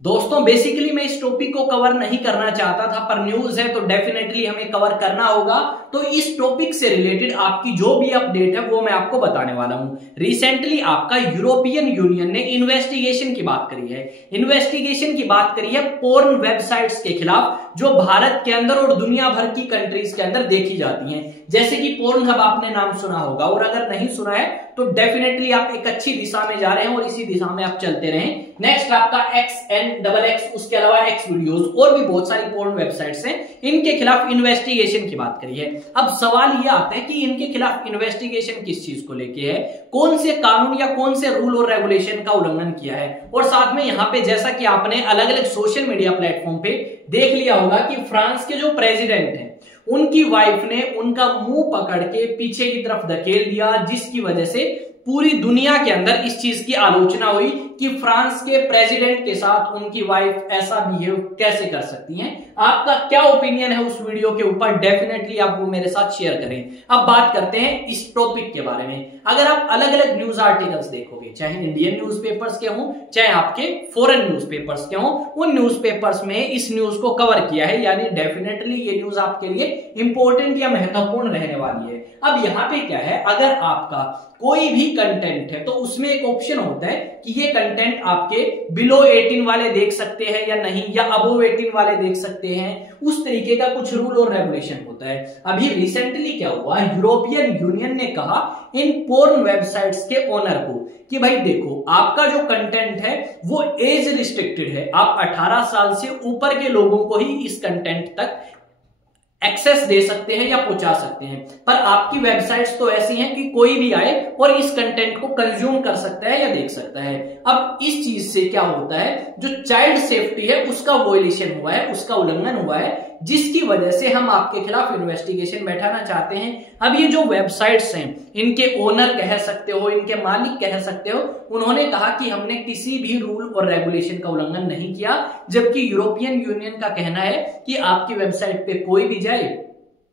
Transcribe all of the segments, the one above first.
दोस्तों बेसिकली मैं इस टॉपिक को कवर नहीं करना चाहता था, पर न्यूज है तो डेफिनेटली हमें कवर करना होगा। तो इस टॉपिक से रिलेटेड आपकी जो भी अपडेट है वो मैं आपको बताने वाला हूं। रिसेंटली आपका यूरोपियन यूनियन ने इन्वेस्टिगेशन की बात करी है। इन्वेस्टिगेशन की बात करी है पोर्न वेबसाइट्स के खिलाफ जो भारत के अंदर और दुनिया भर की कंट्रीज के अंदर देखी जाती हैं, जैसे कि पोर्न हब आपने नाम सुना होगा, और अगर नहीं सुना है तो डेफिनेटली आप एक अच्छी दिशा में जा रहे हैं और इसी दिशा में आप चलते रहें। नेक्स्ट आपका XNXX, उसके अलावा X वीडियोस और भी बहुत सारी पोर्न वेबसाइट्स हैं, इनके खिलाफ इन्वेस्टिगेशन की बात करी है। अब सवाल यह आता है कि इनके खिलाफ इन्वेस्टिगेशन किस चीज को लेके है, कौन से कानून या कौन से रूल और रेगुलेशन का उल्लंघन किया है। और साथ में यहाँ पे जैसा कि आपने अलग अलग सोशल मीडिया प्लेटफॉर्म पे देख लिया होगा कि फ्रांस के जो प्रेसिडेंट हैं उनकी वाइफ ने उनका मुंह पकड़ के पीछे की तरफ धकेल दिया, जिसकी वजह से पूरी दुनिया के अंदर इस चीज की आलोचना हुई कि फ्रांस के प्रेसिडेंट के साथ उनकी वाइफ ऐसा बिहेव कैसे कर सकती हैं। आपका क्या ओपिनियन है उस वीडियो के ऊपर, डेफिनेटली आप वो मेरे साथ शेयर करें। अब बात करते हैं इस टॉपिक के बारे में। अगर आप अलग अलग न्यूज आर्टिकल्स देखोगे, चाहे इंडियन न्यूज़पेपर्स के हों चाहे आपके फॉरेन न्यूज़पेपर्स के हों, उन न्यूज़पेपर्स में इस न्यूज को कवर किया है, यानी डेफिनेटली ये न्यूज आपके लिए इंपॉर्टेंट या महत्वपूर्ण रहने वाली है। अब यहाँ पे क्या है, अगर आपका कोई भी कंटेंट है तो उसमें एक ऑप्शन होता है कि ये कंटेंट आपके बिलो 18 वाले देख सकते हैं या नहीं, या अबोव 18 वाले देख सकते हैं, उस तरीके का कुछ रूल और रेगुलेशन होता है। अभी रिसेंटली क्या हुआ, यूरोपियन यूनियन ने कहा इन पोर्न वेबसाइट्स के ओनर को कि भाई देखो, आपका जो कंटेंट है वो एज रिस्ट्रिक्टेड है, आप 18 साल से ऊपर के लोगों को ही इस कंटेंट तक एक्सेस दे सकते हैं या पहुंचा सकते हैं, पर आपकी वेबसाइट्स तो ऐसी हैं कि कोई भी आए और इस कंटेंट को कंज्यूम कर सकता है या देख सकता है। अब इस चीज से क्या होता है, जो चाइल्ड सेफ्टी है उसका वॉयलेशन हुआ है, उसका उल्लंघन हुआ है, जिसकी वजह से हम आपके खिलाफ इन्वेस्टिगेशन बैठाना चाहते हैं। अब ये जो वेबसाइट्स हैं, इनके ओनर कह सकते हो, इनके मालिक कह सकते हो, उन्होंने कहा कि हमने किसी भी रूल और रेगुलेशन का उल्लंघन नहीं किया, जबकि यूरोपियन यूनियन का कहना है कि आपकी वेबसाइट पे कोई भी जाए,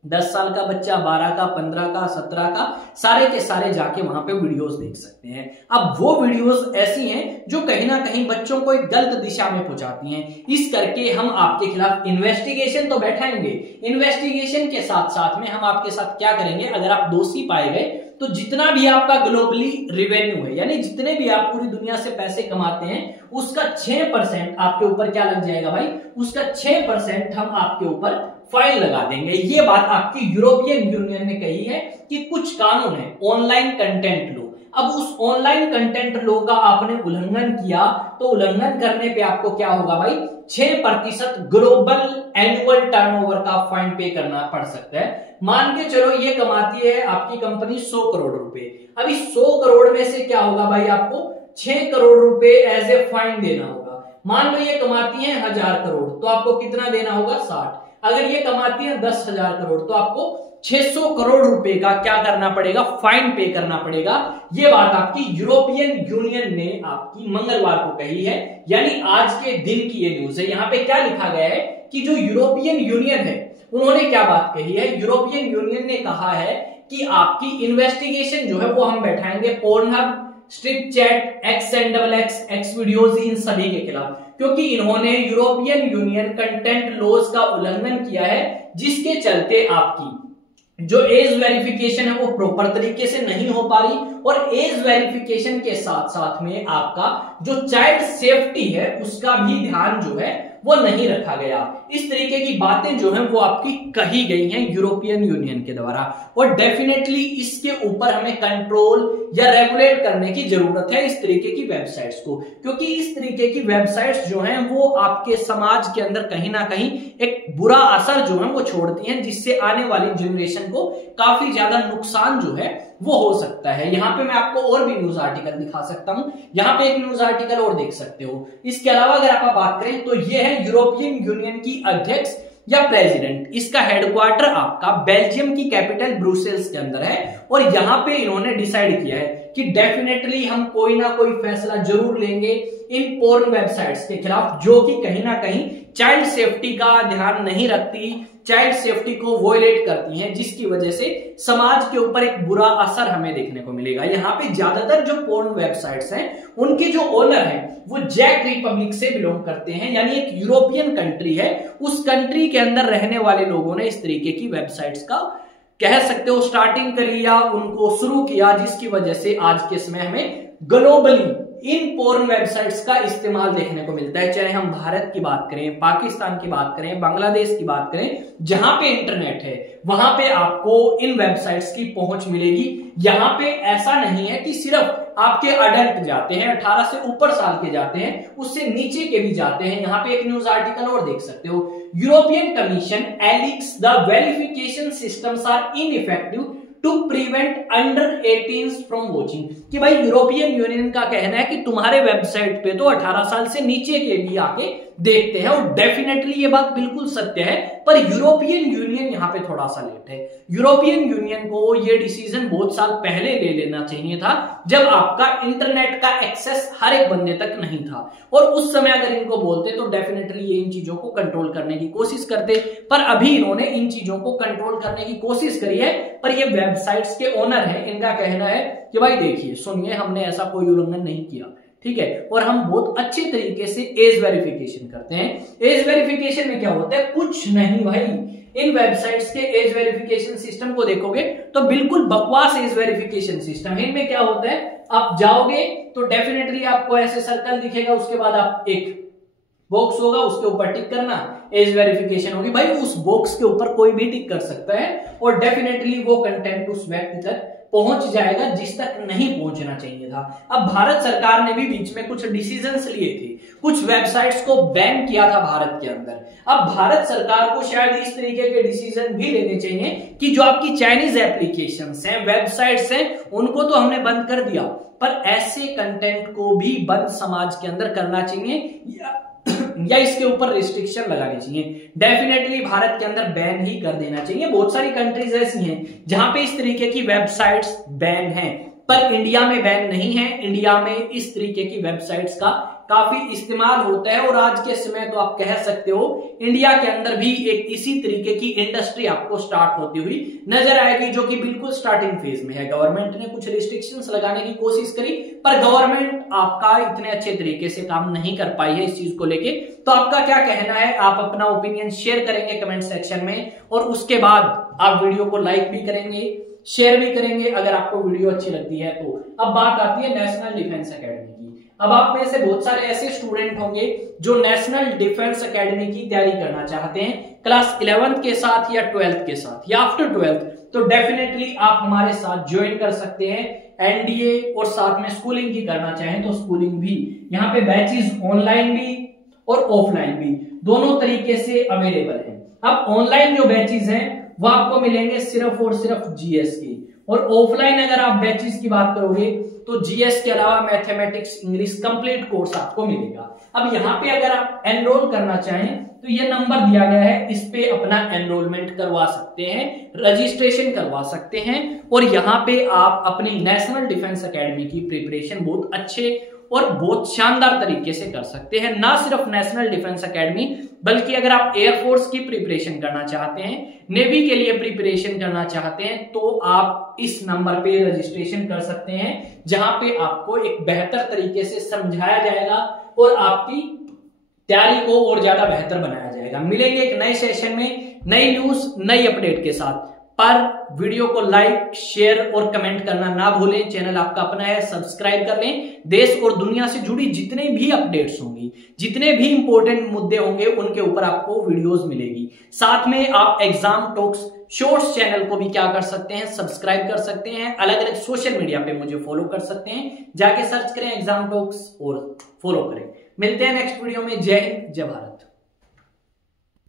10 साल का बच्चा, 12 का, 15 का, 17 का, सारे के सारे जाके वहां पे वीडियोस देख सकते हैं। अब वो वीडियोस ऐसी हैं जो कहीं ना कहीं बच्चों को एक गलत दिशा में पहुंचाती हैं। इस करके हम आपके खिलाफ इन्वेस्टिगेशन तो बैठाएंगे, इन्वेस्टिगेशन के साथ साथ में हम आपके साथ क्या करेंगे, अगर आप दोषी पाए गए तो जितना भी आपका ग्लोबली रिवेन्यू है, यानी जितने भी आप पूरी दुनिया से पैसे कमाते हैं, उसका 6% आपके ऊपर क्या लग जाएगा भाई, उसका 6% हम आपके ऊपर फाइन लगा देंगे। ये बात आपकी यूरोपियन यूनियन ने कही है कि कुछ कानून है, ऑनलाइन कंटेंट लो। अब उस ऑनलाइन कंटेंट लो का आपने उल्लंघन किया तो उल्लंघन करने पे आपको क्या होगा भाई, 6% ग्लोबल एनुअल टर्नओवर का फाइन पे करना पड़ सकता है। मान के चलो ये कमाती है आपकी कंपनी 100 करोड़ रुपए, अभी 100 करोड़ में से क्या होगा भाई, आपको 6 करोड़ रुपए एज ए फाइन देना होगा। मान लो ये कमाती है 1000 करोड़, तो आपको कितना देना होगा, 60। अगर ये कमाती है 10,000 करोड़ तो आपको 600 करोड़ रुपए का क्या करना पड़ेगा, फाइन पे करना पड़ेगा। ये बात आपकी यूरोपियन यूनियन ने आपकी मंगलवार को कही है, यानी आज के दिन की ये न्यूज है। यहाँ पे क्या लिखा गया है कि जो यूरोपियन यूनियन है उन्होंने क्या बात कही है, यूरोपियन यूनियन ने कहा है कि आपकी इन्वेस्टिगेशन जो है वो हम बैठाएंगे पोर्नहब, स्ट्रिप चैट, XNXX वीडियोस, इन सभी के खिलाफ, क्योंकि इन्होंने यूरोपियन यूनियन कंटेंट लॉज का उल्लंघन किया है, जिसके चलते आपकी जो एज वेरिफिकेशन है वो प्रॉपर तरीके से नहीं हो पा रही, और एज वेरिफिकेशन के साथ साथ में आपका जो चाइल्ड सेफ्टी है उसका भी ध्यान जो है वो नहीं रखा गया। इस तरीके की बातें जो हैं वो आपकी कही गई हैं यूरोपियन यूनियन के द्वारा, और डेफिनेटली इसके ऊपर हमें कंट्रोल या रेगुलेट करने की जरूरत है इस तरीके की वेबसाइट्स को, क्योंकि इस तरीके की वेबसाइट्स जो हैं वो आपके समाज के अंदर कहीं ना कहीं एक बुरा असर जो है वो छोड़ती हैं, जिससे आने वाली जनरेशन को काफी ज्यादा नुकसान जो है वो हो सकता है। यहाँ पे मैं आपको और भी न्यूज आर्टिकल दिखा सकता हूं, यहाँ पे एक न्यूज आर्टिकल और देख सकते हो। इसके अलावा अगर आप बात करें तो ये है यूरोपियन यूनियन की अध्यक्ष या प्रेसिडेंट, इसका हेडक्वार्टर आपका बेल्जियम की कैपिटल ब्रुसेल्स के अंदर है, और यहां पे इन्होंने डिसाइड किया है कि डेफिनेटली हम कोई ना कोई फैसला जरूर लेंगे इन पोर्न वेबसाइट्स के खिलाफ, जो कि कहीं ना कहीं चाइल्ड सेफ्टी का ध्यान नहीं रखती, चाइल्ड सेफ्टी को वोलेट करती हैं, जिसकी वजह से समाज के ऊपर एक बुरा असर हमें देखने को मिलेगा। यहाँ पे ज्यादातर जो पोर्न वेबसाइट्स हैं उनके जो ओनर हैं वो चेक रिपब्लिक से बिलोंग करते हैं, यानी एक यूरोपियन कंट्री है। उस कंट्री के अंदर रहने वाले लोगों ने इस तरीके की वेबसाइट्स का कह सकते हो स्टार्टिंग कर लिया, उनको शुरू किया, जिसकी वजह से आज के समय हमें ग्लोबली इन पोर्न वेबसाइट्स का इस्तेमाल देखने को मिलता है। चाहे हम भारत की बात करें, पाकिस्तान की बात करें, बांग्लादेश की बात करें, जहां पे इंटरनेट है वहां पे आपको इन वेबसाइट्स की पहुंच मिलेगी। यहां पे ऐसा नहीं है कि सिर्फ आपके अडल्ट जाते हैं, 18 से ऊपर साल के जाते हैं, उससे नीचे के भी जाते हैं। यहाँ पे एक न्यूज आर्टिकल और देख सकते हो, European commission alleges the verification systems are ineffective to prevent under 18 from watching. कि भाई यूरोपियन यूनियन का कहना है कि तुम्हारे वेबसाइट पे तो 18 साल से नीचे के भी आके देखते हैं, और डेफिनेटली ये बात बिल्कुल सत्य है, पर यूरोपियन यूनियन यहाँ पे थोड़ा सा लेट है। यूरोपियन यूनियन को ये डिसीजन बहुत साल पहले ले लेना चाहिए था, जब आपका इंटरनेट का एक्सेस हर एक बंदे तक नहीं था, और उस समय अगर इनको बोलते तो डेफिनेटली ये इन चीजों को कंट्रोल करने की कोशिश करते। पर अभी इन्होंने इन चीजों को कंट्रोल करने की कोशिश करी है, पर ये वेबसाइट्स के ओनर है, इनका कहना है कि भाई देखिए सुनिए, हमने ऐसा कोई उल्लंघन नहीं किया, ठीक है, और हम बहुत अच्छे तरीके से एज वेरिफिकेशन करते हैं। एज वेरिफिकेशन में क्या होता है, कुछ नहीं भाई, इन वेबसाइट्स के एज वेरिफिकेशन सिस्टम को देखोगे तो बिल्कुल बकवास एज वेरिफिकेशन सिस्टम है। इनमें क्या होता है, आप जाओगे तो डेफिनेटली आपको ऐसे सर्कल दिखेगा, उसके बाद आप एक बॉक्स होगा, उसके ऊपर टिक करना, एज वेरिफिकेशन होगी। भाई उस बॉक्स के ऊपर कोई भी टिक कर सकता है, और डेफिनेटली वो कंटेंट उस व्यक्ति तक पहुंच जाएगा जिस तक नहीं पहुंचना चाहिए था। अब भारत सरकार ने भी बीच में कुछ डिसीजंस लिए थे, कुछ वेबसाइट्स को बैन किया था भारत के अंदर। अब भारत सरकार को शायद इस तरीके के डिसीजन भी लेने चाहिए कि जो आपकी चाइनीज एप्लीकेशंस हैं, वेबसाइट्स हैं, उनको तो हमने बंद कर दिया, पर ऐसे कंटेंट को भी बंद समाज के अंदर करना चाहिए या इसके ऊपर रिस्ट्रिक्शन लगानी चाहिए। डेफिनेटली भारत के अंदर बैन ही कर देना चाहिए। बहुत सारी कंट्रीज ऐसी हैं जहां पे इस तरीके की वेबसाइट्स बैन हैं, पर इंडिया में बैन नहीं है। इंडिया में इस तरीके की वेबसाइट्स का काफी इस्तेमाल होता है, और आज के समय तो आप कह सकते हो इंडिया के अंदर भी एक इसी तरीके की इंडस्ट्री आपको स्टार्ट होती हुई नजर आएगी, जो कि बिल्कुल स्टार्टिंग फेज में है। गवर्नमेंट ने कुछ रिस्ट्रिक्शंस लगाने की कोशिश करी, पर गवर्नमेंट आपका इतने अच्छे तरीके से काम नहीं कर पाई है इस चीज को लेके। तो आपका क्या कहना है, आप अपना ओपिनियन शेयर करेंगे कमेंट सेक्शन में, और उसके बाद आप वीडियो को लाइक भी करेंगे, शेयर भी करेंगे अगर आपको वीडियो अच्छी लगती है तो। अब बात आती है नेशनल डिफेंस एकेडमी की। अब आप में से बहुत सारे ऐसे स्टूडेंट होंगे जो नेशनल डिफेंस एकेडमी की तैयारी करना चाहते हैं, क्लास 11th के साथ या 12th के साथ या आफ्टर 12th, तो डेफिनेटली आप हमारे साथ ज्वाइन कर सकते हैं। एनडीए और साथ में स्कूलिंग की करना चाहें तो स्कूलिंग भी, यहाँ पे बैचेस ऑनलाइन भी और ऑफलाइन भी दोनों तरीके से अवेलेबल है। अब ऑनलाइन जो बैचेस हैं वो आपको मिलेंगे सिर्फ और सिर्फ जीएस की, और ऑफलाइन अगर आप बैचेस की बात करोगे तो जीएस के अलावा मैथमेटिक्स, इंग्लिश कंप्लीट कोर्स आपको मिलेगा। अब यहाँ पे अगर आप एनरोल करना चाहें तो ये नंबर दिया गया है, इस पे अपना एनरोलमेंट करवा सकते हैं, रजिस्ट्रेशन करवा सकते हैं, और यहाँ पे आप अपनी नेशनल डिफेंस एकेडमी की प्रिपरेशन बहुत अच्छे और बहुत शानदार तरीके से कर सकते हैं। ना सिर्फ नेशनल डिफेंस एकेडमी, बल्कि अगर आप एयरफोर्स की प्रिपरेशन करना चाहते हैं, नेवी के लिए प्रिपरेशन करना चाहते हैं, तो आप इस नंबर पे रजिस्ट्रेशन कर सकते हैं, जहां पे आपको एक बेहतर तरीके से समझाया जाएगा और आपकी तैयारी को और ज्यादा बेहतर बनाया जाएगा। मिलेंगे एक नए सेशन में, नई न्यूज, नई अपडेट के साथ। पर वीडियो को लाइक, शेयर और कमेंट करना ना भूलें। चैनल आपका अपना है, सब्सक्राइब कर लें। देश और दुनिया से जुड़ी जितने भी अपडेट्स होंगी, जितने भी इंपॉर्टेंट मुद्दे होंगे, उनके ऊपर आपको वीडियोस मिलेगी। साथ में आप एग्जाम टॉक्स शॉर्ट्स चैनल को भी क्या कर सकते हैं, सब्सक्राइब कर सकते हैं। अलग अलग सोशल मीडिया पे मुझे फॉलो कर सकते हैं, जाके सर्च करें एग्जाम टॉक्स और फॉलो करें। मिलते हैं नेक्स्ट वीडियो में। जय हिंद, जय भारत।